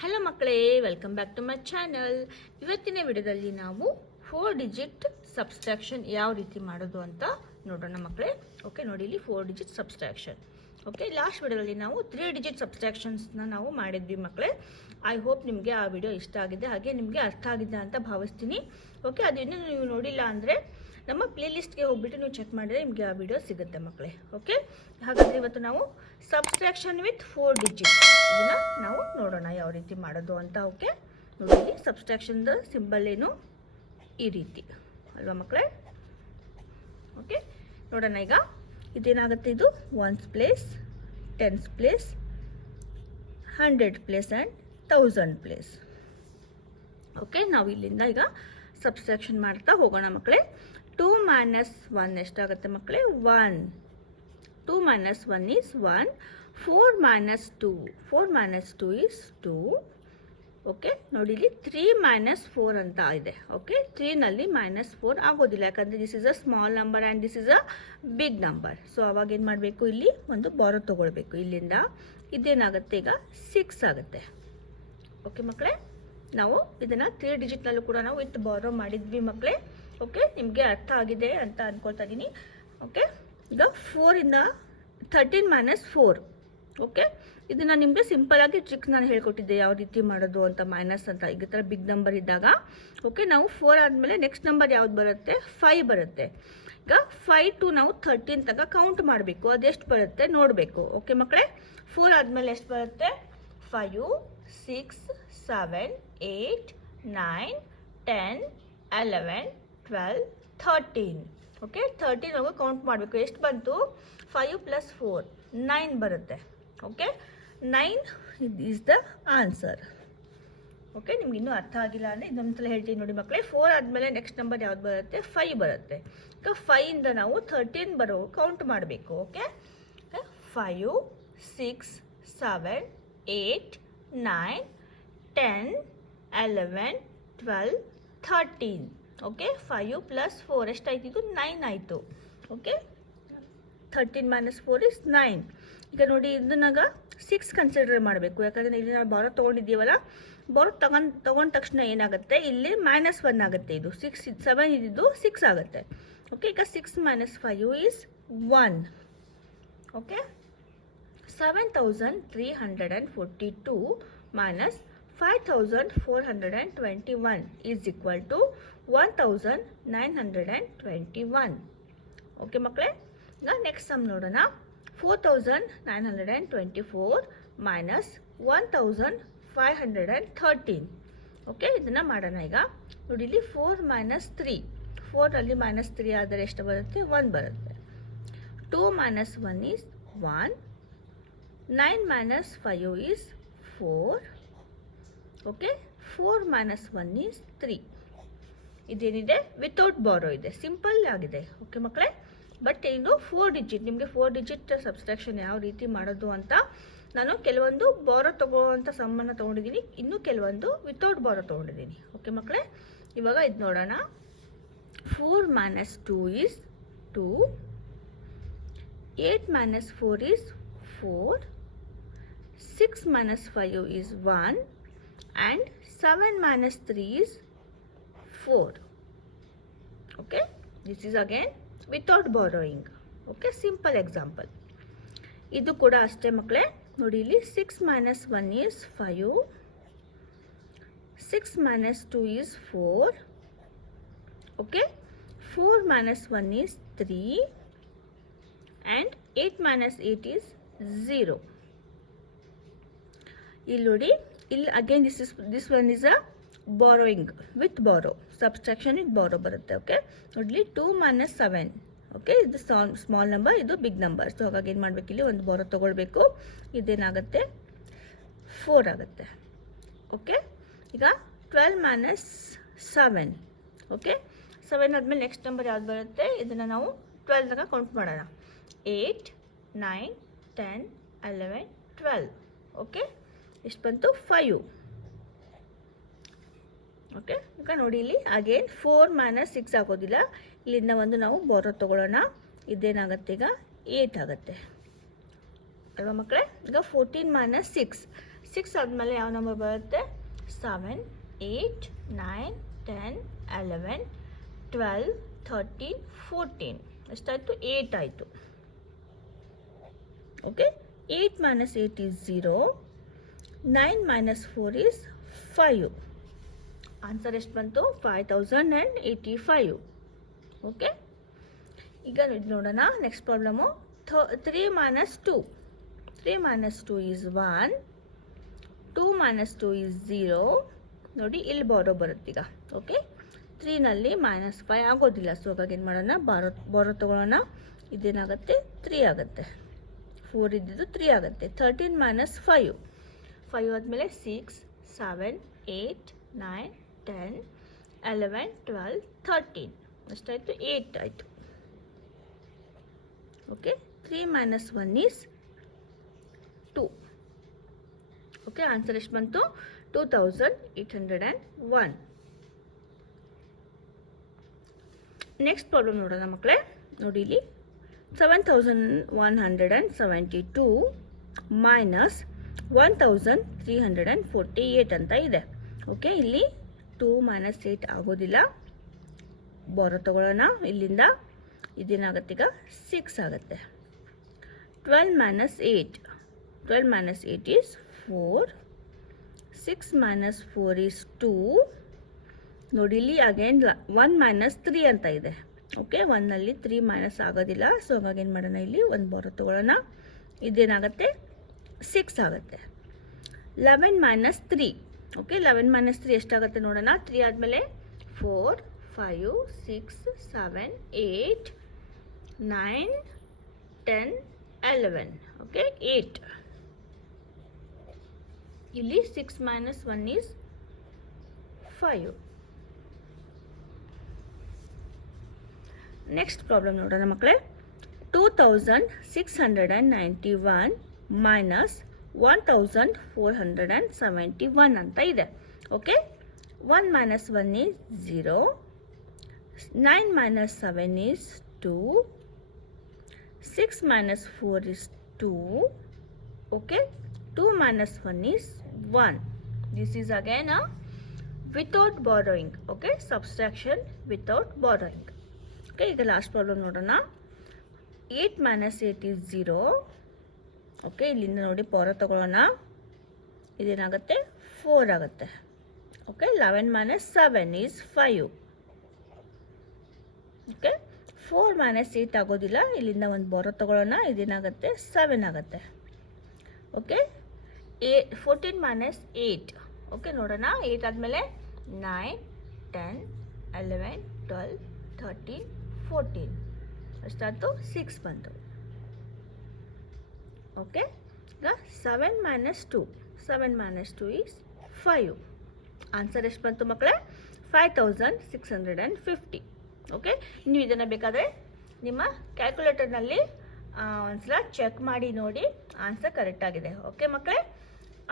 Hello ಮಕ್ಕಳೇ, welcome back to my channel. ಇವತ್ತಿನ ವಿಡಿಯೋದಲ್ಲಿ ನಾವು 4 ಡಿಜಿಟ್ ಸಬ್ಸ್ಟ್ರಾಕ್ಷನ್ ಯಾವ ರೀತಿ ಮಾಡೋದು ಅಂತ ನೋಡೋಣ ಮಕ್ಕಳೇ. ಓಕೆ, ನೋಡಿ ಇಲ್ಲಿ 4 ಡಿಜಿಟ್ ಸಬ್ಸ್ಟ್ರಾಕ್ಷನ್. ಓಕೆ, ಲಾಸ್ಟ್ ವಿಡಿಯೋದಲ್ಲಿ ನಾವು 3 ಡಿಜಿಟ್ ಸಬ್ಸ್ಟ್ರಾಕ್ಷನ್ಸ್ನ ನಾವು ಮಾಡಿದ್ವಿ ಮಕ್ಕಳೇ. ಐ ಹೋಪ್ ನಿಮಗೆ ಆ ವಿಡಿಯೋ ಇಷ್ಟ ಆಗಿದೆ, ಹಾಗೆ ನಿಮಗೆ ಅರ್ಥ ಆಗಿದೆ ಅಂತ ಭಾವಿಸ್ತೀನಿ. ಓಕೆ, ಅದು ಇನ್ನೂ ನೀವು ನೋಡಿಲ್ಲ ಅಂದರೆ ನಮ್ಮ ಪ್ಲೇಲಿಸ್ಟ್ಗೆ ಹೋಗ್ಬಿಟ್ಟು ನೀವು ಚೆಕ್ ಮಾಡಿದ್ರೆ ನಿಮಗೆ ಆ ವಿಡಿಯೋ ಸಿಗುತ್ತೆ ಮಕ್ಕಳೇ. ಓಕೆ, ಹಾಗಾದರೆ ಇವತ್ತು ನಾವು ಸಬ್ಸ್ಟ್ರಾಕ್ಷನ್ ವಿತ್ 4 ಡಿಜಿಟ್ ಇದನ್ನು ನಾವು ನೋಡೋಣ ಯಾವ ರೀತಿ ಮಾಡೋದು ಅಂತ. ಓಕೆ, ನೋಡಿ ಸಬ್ಸ್ಟ್ರಾಕ್ಷನ್ದ ಸಿಂಬಲ್ ಏನು ಈ ರೀತಿ ಅಲ್ವಾ ಮಕ್ಕಳೇ. ಓಕೆ, ನೋಡೋಣ ಈಗ ಇದೇನಾಗುತ್ತೆ. ಇದು 1's place, 10's place, 100 place and 1000 place. Okay, ನಾವು ಇಲ್ಲಿಂದ ಈಗ ಸಬ್ಸ್ಟ್ರಾಕ್ಷನ್ ಮಾಡ್ತಾ ಹೋಗೋಣ ಮಕ್ಕಳೇ. 2 minus 1 ಎಷ್ಟಾಗುತ್ತೆ ಮಕ್ಕಳೇ? 1. 2 minus 1 is 1. 4 minus 2. 4 minus 2 is 2. Okay, ನೋಡಿ ಇಲ್ಲಿ 3 minus 4 ಅಂತ ಇದೆ. ಓಕೆ, 3 ನಲ್ಲಿ -4 ಆಗೋದಿಲ್ಲ, ಯಾಕಂದರೆ this is a small number and this is a big number. So ಅವಾಗ ಏನು ಮಾಡಬೇಕು, ಇಲ್ಲಿ ಒಂದು ಬಾರೋ ತೊಗೊಳ್ಬೇಕು. ಇಲ್ಲಿಂದ ಇದೇನಾಗುತ್ತೆ ಈಗ 6 ಆಗುತ್ತೆ. ಓಕೆ ಮಕ್ಕಳೇ, ನಾವು ಇದನ್ನು 3 ಡಿಜಿಟ್ನಲ್ಲೂ ಕೂಡ ನಾವು ವಿತ್ ಬಾರೋ ಮಾಡಿದ್ವಿ ಮಕ್ಕಳೇ. ಓಕೆ, ನಿಮಗೆ ಅರ್ಥ ಆಗಿದೆ ಅಂತ ಅಂದ್ಕೊಳ್ತಾ ಇದ್ದೀನಿ. ಓಕೆ, ಈಗ 4 13 minus 4. ಓಕೆ, ಇದನ್ನು ನಿಮಗೆ ಸಿಂಪಲಾಗಿ ಟ್ರಿಕ್ ನಾನು ಹೇಳ್ಕೊಟ್ಟಿದ್ದೆ ಯಾವ ರೀತಿ ಮಾಡೋದು ಅಂತ, ಮೈನಸ್ ಅಂತ. ಈಗ ಥರ ಬಿಗ್ ನಂಬರ್ ಇದ್ದಾಗ ಓಕೆ, ನಾವು 4 ಆದಮೇಲೆ ನೆಕ್ಸ್ಟ್ ನಂಬರ್ ಯಾವ್ದು ಬರುತ್ತೆ? 5 ಬರುತ್ತೆ. ಈಗ 5 to ನಾವು 13 ತನಕ ಕೌಂಟ್ ಮಾಡಬೇಕು, ಅದೆಷ್ಟು ಬರುತ್ತೆ ನೋಡಬೇಕು. ಓಕೆ ಮಕ್ಕಳೇ, 4 ಆದಮೇಲೆ ಎಷ್ಟು ಬರುತ್ತೆ? 5, 6, 7, 8, 9, 10, 11, 12, 13. ಓಕೆ, 13 ಹೋಗಿ ಕೌಂಟ್ ಮಾಡಬೇಕು. ಎಷ್ಟು ಬಂತು? 5 + 4 9 ಬರುತ್ತೆ. Okay, 9 is the answer. Okay, ನಿಮ್ಗೆ ಇನ್ನೂ ಅರ್ಥ ಆಗಿಲ್ಲ ಅಂದರೆ ಇನ್ನೊಂದ್ಸಲ ಹೇಳ್ತೀನಿ ನೋಡಿ ಮಕ್ಕಳೇ. 4 ಆದಮೇಲೆ ನೆಕ್ಸ್ಟ್ ನಂಬರ್ ಯಾವ್ದು ಬರುತ್ತೆ? 5 ಬರುತ್ತೆ. ಈಗ 5 ಇಂದ ನಾವು 13 ಬರೋ ಕೌಂಟ್ ಮಾಡಬೇಕು. ಓಕೆ, 5, 6, 7, 8, 9, 10, 11, 12, 13. ಓಕೆ, 5 + 4 ಎಷ್ಟಾಯ್ತು? ಇದು 9 ಆಯಿತು. Okay, 13 - 4 is 9. ಈಗ ನೋಡಿ, ಇದನ್ನಾಗ 6 ಕನ್ಸಿಡರ್ ಮಾಡಬೇಕು, ಯಾಕಂದರೆ ಇಲ್ಲಿ ನಾವು ಬಾರೋ ತೊಗೊಂಡಿದ್ದೀವಲ್ಲ. ಬಾರೋ ತಗೊಂಡ ತಕ್ಷಣ ಏನಾಗುತ್ತೆ, ಇಲ್ಲಿ -1 ಆಗುತ್ತೆ. ಇದು 6 7 ಇದ್ದಿದ್ದು 6 ಆಗುತ್ತೆ. ಓಕೆ, ಈಗ 6 - 5 is 1. Okay, 7342 minus 5421 is equal to 1921. Okay ಮಕ್ಕಳೇ, ಈಗ ನೆಕ್ಸ್ಟ್ ಸಮ್ ನೋಡೋಣ. 4924 minus 1513. ಓಕೆ, ಇದನ್ನು ಮಾಡೋಣ ಈಗ. ನೋಡಿ ಇಲ್ಲಿ 4 - 3. 4 ಅಲ್ಲಿ -3 ಆದರೆ ಎಷ್ಟು ಬರುತ್ತೆ? 1 ಬರುತ್ತೆ. 2 - 1 is 1. 9 - 5 is 4. Okay, 4 - 1 is 3. ಇದೇನಿದೆ? Without ಬಾರೋ ಇದೆ, ಸಿಂಪಲ್ ಆಗಿದೆ. ಓಕೆ ಮಕ್ಕಳೇ, ಬಟ್ ಇದು 4 ಡಿಜಿಟ್. ನಿಮಗೆ 4 ಡಿಜಿಟ್ ಸಬ್ಸ್ಟ್ರಾಕ್ಷನ್ ಯಾವ ರೀತಿ ಮಾಡೋದು ಅಂತ ನಾನು ಕೆಲವೊಂದು ಬಾರೋ ತಗೊಳ್ಳೋವಂಥ ಸಮ್ಮನ್ನು ತೊಗೊಂಡಿದ್ದೀನಿ, ಇನ್ನೂ ಕೆಲವೊಂದು ವಿತೌಟ್ ಬಾರೋ ತೊಗೊಂಡಿದ್ದೀನಿ. ಓಕೆ ಮಕ್ಕಳೇ, ಇವಾಗ ಇದು ನೋಡೋಣ. 4 - 2 is 2. 8 - 4 is 4. 6 - 5 is 1. And 7 - 3 is 4. Okay, this is again without borrowing. Okay, simple example. ಇದು ಕೂಡ ಅಷ್ಟೇ ಮಕ್ಕಳೇ. ನೋಡಿ ಇಲ್ಲಿ 6 - 1 is 5. 6 - 2 is 4. Okay, 4 - 1 is 3. And 8 - 8 is 0. ಇಲ್ಲಿ ನೋಡಿ, ಇಲ್ಲಿ again this one is a borrowing with ಬಾರೋ, ಸಬ್ಸ್ಟ್ರಾಕ್ಷನ್ ವಿತ್ ಬಾರೋ ಬರುತ್ತೆ. ಓಕೆ, ನೋಡಲಿ 2 - 7. ಓಕೆ, ಇದು ಸ್ಮಾಲ್ ನಂಬರ್, ಇದು ಬಿಗ್ ನಂಬರ್. ಸೊ ಹಾಗಾಗಿ ಏನು ಮಾಡಬೇಕು, ಇಲ್ಲಿ ಒಂದು ಬಾರೋ ತೊಗೊಳ್ಬೇಕು. ಇದೇನಾಗುತ್ತೆ? 4 ಆಗುತ್ತೆ. ಓಕೆ, ಈಗ 12 - 7. ಓಕೆ, 7 ಆದಮೇಲೆ ನೆಕ್ಸ್ಟ್ ನಂಬರ್ ಯಾವ್ದು ಬರುತ್ತೆ? ಇದನ್ನು ನಾವು 12 ತನಕ ಕೌಂಟ್ ಮಾಡೋಣ. 8, 9, 10, 11, 12. ಓಕೆ, ಎಷ್ಟು ಬಂತು? 5. ಓಕೆ, ಈಗ ನೋಡಿ ಇಲ್ಲಿ ಅಗೇನ್ 4 - 6 ಆಗೋದಿಲ್ಲ. ಇಲ್ಲಿಂದ ಒಂದು ನಾವು ಬಾರೋ ತೊಗೊಳ್ಳೋಣ. ಇದೇನಾಗುತ್ತೆ? ಈಗ 8 ಆಗುತ್ತೆ ಅಲ್ವಾ ಮಕ್ಕಳೇ. ಈಗ 14 - 6. 6 ಆದಮೇಲೆ ಯಾವ ನಂಬರ್ ಬರುತ್ತೆ? 7, 8, 9, 10, 11, 12, 13, 14. ಎಷ್ಟಾಯಿತು? 8 ಆಯಿತು. Okay, 8 minus 8 is 0. 9 minus 4 is 5. Answer ಎಷ್ಟು ಬಂತು? 5085. ಓಕೆ, ಈಗ ನೋಡೋಣ next problem. 3 minus 2. 3 minus 2 is 1. 2 minus 2 is 0. ನೋಡಿ, ಇಲ್ಲಿ ಬಾರೋ ಬರುತ್ತೀಗ. ಓಕೆ, 3ನಲ್ಲಿ -5 ಆಗೋದಿಲ್ಲ. ಸೊ ಹಾಗಾಗಿ ಏನು ಮಾಡೋಣ? ಬಾರೋ ತಗೊಳ್ಳೋಣ. ಇದೇನಾಗುತ್ತೆ? 3 ಆಗುತ್ತೆ. 4 ಇದ್ದಿದ್ದು 3 ಆಗುತ್ತೆ. 13 minus 5. 5 ಆದಮೇಲೆ 6, 7, 8, 9, 10, 11, 12, 13. ಎಷ್ಟಾಯಿತು? 8 ಆಯಿತು. Okay, 3 minus 1 is 2. Okay, answer ಎಷ್ಟು ಬಂತು? 2801. ನೆಕ್ಸ್ಟ್ ಪ್ರಾಬ್ಲಮ್ ನೋಡೋಣ ಮಕ್ಕಳೇ. ನೋಡಿ ಇಲ್ಲಿ 7172 ಮೈನಸ್ 1348 ಅಂತ ಇದೆ. ಓಕೆ, ಇಲ್ಲಿ 2 minus 8 ಆಗೋದಿಲ್ಲ. ಬಾರೋ ತಗೊಳ್ಳೋಣ. ಇಲ್ಲಿಂದ ಇದೇನಾಗುತ್ತೆ? ಈಗ 6 ಆಗುತ್ತೆ. 12 minus 8. 12 minus 8 is 4. 6 minus 4 is 2. ನೋಡಿ, ಇಲ್ಲಿ ಅಗೇನ್ 1 minus 3 ಅಂತ ಇದೆ. ಓಕೆ, 1ನಲ್ಲಿ 3 ಮೈನಸ್ ಆಗೋದಿಲ್ಲ. ಸೊ ಹಾಗಾಗಿ ಏನು ಮಾಡೋಣ? ಇಲ್ಲಿ ಒಂದು ಬಾರೋ ತಗೊಳ್ಳೋಣ. ಇದೇನಾಗುತ್ತೆ? 6 ಆಗುತ್ತೆ. 11 minus 3. ಓಕೆ, 11 minus 3 ಎಷ್ಟಾಗುತ್ತೆ ನೋಡೋಣ. 3 ಆದಮೇಲೆ 4, 5, 6, 7, 8, 9, 10, 11. ಓಕೆ, 8. ಇಲ್ಲಿ 6 minus 1 is 5. ನೆಕ್ಸ್ಟ್ ಪ್ರಾಬ್ಲಮ್ ನೋಡೋಣ ಮಕ್ಕಳೇ. 2691 ಮೈನಸ್ 1471 ಅಂತ ಇದೆ. Okay, 1 minus 1 is 0. 9 minus 7 is 2. 6 minus 4 is 2. Okay, 2 minus 1 is 1. This is again a without borrowing. Okay, subtraction without borrowing. Okay, ಈಗ ಲಾಸ್ಟ್ ಪ್ರಾಬ್ಲಮ್ ನೋಡೋಣ. 8 minus 8 is 0. ಓಕೆ, ಇಲ್ಲಿಂದ ನೋಡಿ ಬಾರೋ ತಗೊಳ್ಳೋಣ. ಇದೇನಾಗುತ್ತೆ? 4 ಆಗುತ್ತೆ. Okay, 11 minus 7 is 5. Okay, 4 minus 8 ಆಗೋದಿಲ್ಲ. ಇಲ್ಲಿಂದ ಒಂದು ಬಾರೋ ತಗೊಳ್ಳೋಣ. ಇದೇನಾಗುತ್ತೆ? 7 ಆಗುತ್ತೆ. Okay, 14 minus 8. ಓಕೆ, ನೋಡೋಣ. 8 ಆದಮೇಲೆ 9, 10, 11, 12, 13, 14. ಅಷ್ಟಾಯ್ತು? 6 ಬಂತು. ಓಕೆ, ಈಗ 7 minus 2. 7 minus 2 is 5. ಆನ್ಸರ್ ಎಷ್ಟು ಬಂತು ಮಕ್ಕಳೇ? 5650. ಓಕೆ, ನೀವು ಇದನ್ನು ಬೇಕಾದರೆ ನಿಮ್ಮ ಕ್ಯಾಲ್ಕುಲೇಟರ್ನಲ್ಲಿ ಒಂದ್ಸಲ ಚೆಕ್ ಮಾಡಿ ನೋಡಿ. ಆನ್ಸರ್ ಕರೆಕ್ಟಾಗಿದೆ. ಓಕೆ ಮಕ್ಕಳೇ,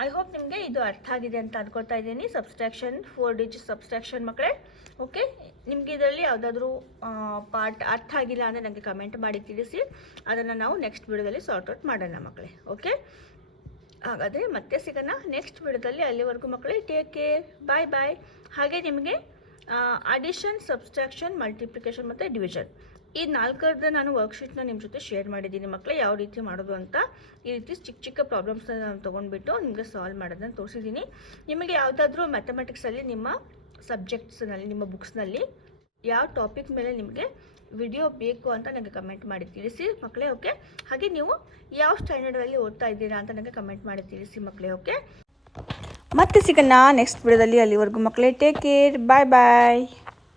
ಐ ಹೋಪ್ ನಿಮಗೆ ಇದು ಅರ್ಥ ಆಗಿದೆ ಅಂತ ಅನ್ಕೊಳ್ತಾ ಇದ್ದೀನಿ. ಸಬ್ಸ್ಟ್ರಾಕ್ಷನ್ 4 ಡಿಜಿಟ್ ಸಬ್ಸ್ಟ್ರಾಕ್ಷನ್ ಮಕ್ಕಳೇ. ಓಕೆ, ನಿಮಗೆ ಇದರಲ್ಲಿ ಯಾವುದಾದ್ರೂ ಪಾರ್ಟ್ ಅರ್ಥ ಆಗಿಲ್ಲ ಅಂದರೆ ನನಗೆ ಕಮೆಂಟ್ ಮಾಡಿ ತಿಳಿಸಿ. ಅದನ್ನು ನಾವು ನೆಕ್ಸ್ಟ್ ವಿಡಿಯೋದಲ್ಲಿ ಸಾರ್ಟ್ ಔಟ್ ಮಾಡೋಣ ಮಕ್ಕಳೇ. ಓಕೆ, ಹಾಗಾದರೆ ಮತ್ತೆ ಸಿಗೋಣ ನೆಕ್ಸ್ಟ್ ವಿಡಿಯೋದಲ್ಲಿ. ಅಲ್ಲಿವರೆಗೂ ಮಕ್ಕಳೇ ಟೇಕ್ ಕೇರ್, ಬಾಯ್ ಬಾಯ್. ಹಾಗೆ ನಿಮಗೆ ಅಡಿಷನ್, ಸಬ್ಸ್ಟ್ರಾಕ್ಷನ್, ಮಲ್ಟಿಪ್ಲಿಕೇಶನ್ ಮತ್ತು ಡಿವಿಷನ್ ಈ 4 ನಾನು ವರ್ಕ್ಶೀಟ್ನ ನಿಮ್ಮ ಜೊತೆ ಶೇರ್ ಮಾಡಿದ್ದೀನಿ ಮಕ್ಕಳೇ. ಯಾವ ರೀತಿ ಮಾಡೋದು ಅಂತ ಈ ರೀತಿ ಚಿಕ್ಕ ಚಿಕ್ಕ ಪ್ರಾಬ್ಲಮ್ಸ್ನ ನಾನು ತೊಗೊಂಡ್ಬಿಟ್ಟು ನಿಮಗೆ ಸಾಲ್ವ್ ಮಾಡೋದನ್ನು ತೋರಿಸಿದ್ದೀನಿ. ನಿಮಗೆ ಯಾವುದಾದ್ರೂ ಮ್ಯಾಥಮೆಟಿಕ್ಸಲ್ಲಿ ನಿಮ್ಮ ಸಬ್ಜೆಕ್ಟ್ಸ್ನಲ್ಲಿ, ನಿಮ್ಮ ಬುಕ್ಸ್ನಲ್ಲಿ ಯಾವ ಟಾಪಿಕ್ ಮೇಲೆ ನಿಮಗೆ ವಿಡಿಯೋ ಬೇಕು ಅಂತ ನನಗೆ ಕಮೆಂಟ್ ಮಾಡಿ ತಿಳಿಸಿ ಮಕ್ಕಳೇ. ಓಕೆ, ಹಾಗೆ ನೀವು ಯಾವ ಸ್ಟ್ಯಾಂಡರ್ಡಲ್ಲಿ ಓದ್ತಾ ಇದ್ದೀರಾ ಅಂತ ನನಗೆ ಕಮೆಂಟ್ ಮಾಡಿ ತಿಳಿಸಿ ಮಕ್ಕಳೇ. ಓಕೆ, ಮತ್ತೆ ಸಿಗೋಣ ನೆಕ್ಸ್ಟ್ ವಿಡಿಯೋದಲ್ಲಿ. ಅಲ್ಲಿವರೆಗೂ ಮಕ್ಕಳೇ ಟೇಕ್ ಕೇರ್, ಬಾಯ್ ಬಾಯ್.